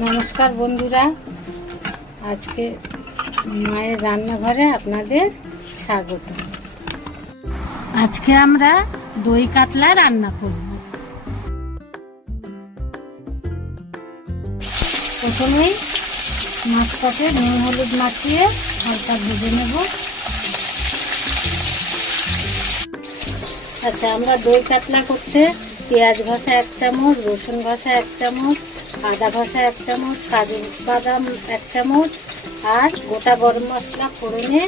নমস্কার বন্ধুরা, আজকে মায়ের রান্নাঘরে আপনাদের স্বাগত। আজকে আমরা দই কাতলা রান্না করব। প্রথমেই মাছটাকে নুন হলুদ মাখিয়ে হালকা ভেজে নেব। আচ্ছা, আমরা দই কাতলা করতে পেঁয়াজ ঘষা 1 চামচ, রসুন ঘষা 1 চামচ, আদা ঘষা 1 চামচ, কাজু বাদাম 1 চামচ আর গোটা গরম মশলা ফোড়নে,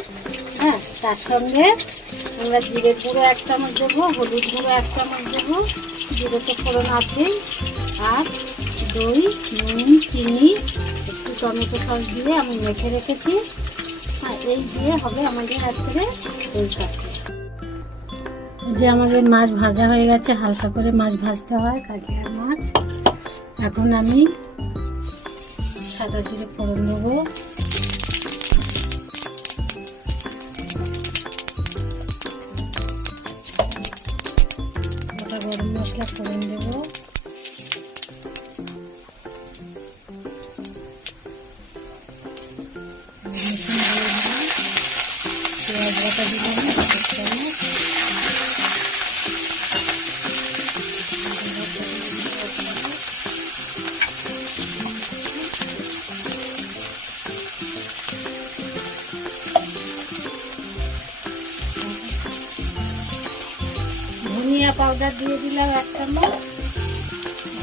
তার সঙ্গে আমরা জিরে গুঁড়ো 1 চামচ দেবো, হলুদ গুঁড়ো 1 চামচ দেবো, জিরে তো ফোড়ন আছেই, আর দই, নুন, চিনি, একটু টমেটো সস দিয়ে আমি মেখে রেখেছি। এই দিয়ে হবে আমাদের আজকে দই কাতলা। যে আমাদের মাছ ভাজা হয়ে গেছে, হালকা করে মাছ ভাজতে হয়, কাজিয়া মাছ। এখন আমি সাদা জিরে ফোড়ন দেবো, গোটা গরম মশলা ফোড়ন দেবো, পেঁয়াজ বাটা দিলাম 1 চামচ, ধনিয়া পাউডার দিয়ে দিলাম 1 চামচ,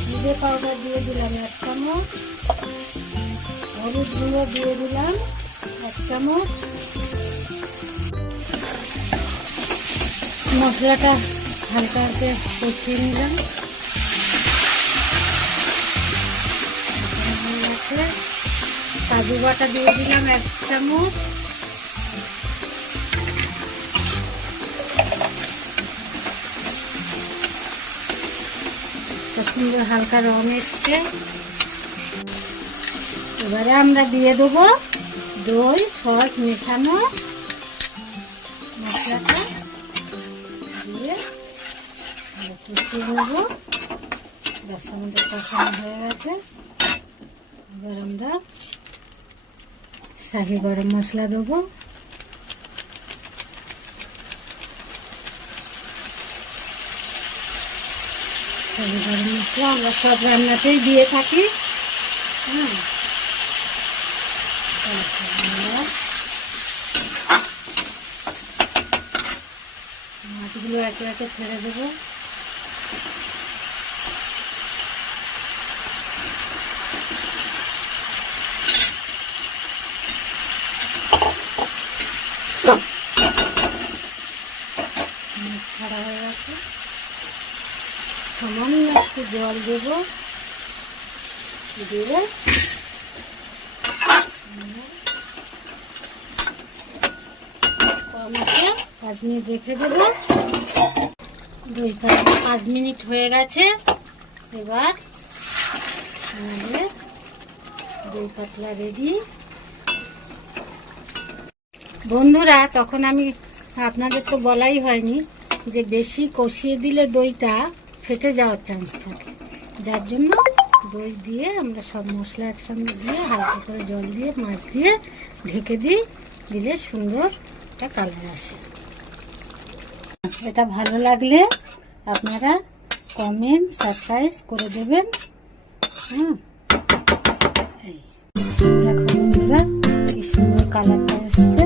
জিরে পাউডার দিয়ে দিলাম 1 চামচ, হলুদ গুঁড়ো দিয়ে দিলাম 1 চামচ। মশলাটা হালকা হালকা কষিয়ে নিলাম। কাজু বাটা দিয়ে দিলাম 1 চামচ, সুন্দর হালকা রং এসছে। এবারে আমরা দিয়ে দেবো দই সস মেশানো মশলাটা দিয়ে কষিয়ে নেবো। ব্যাস, আমাদের কষানো হয়ে গেছে। এবার আমরা শাহি গরম মশলা দেবো, গরম মশলা আমরা সব রান্নাতেই দিয়ে থাকি। মাছগুলো একে একে ছেড়ে দেবো। ছাড়া হয়ে গেছে, সামান্য একটু জল দেব, দিয়ে 5 মিনিট রেখে দেবো। দই কাতলা 5 মিনিট হয়ে গেছে। এবার আমাদের দই কাতলা রেডি। বন্ধুরা, তখন আমি আপনাদের তো বলাই হয়নি যে বেশি কষিয়ে দিলে দইটা ফেটে যাওয়ার চান্স থাকে, যার জন্য দই দিয়ে আমরা সব মশলা একসঙ্গে দিয়ে হালকা করে জল দিয়ে মাছ দিয়ে ঢেকে দিলে সুন্দর একটা কালার আসে। এটা ভালো লাগলে আপনারা কমেন্ট সাবস্ক্রাইব করে দেবেন। এই দেখো বন্ধুরা, কি সুন্দর কালারটা এসছে।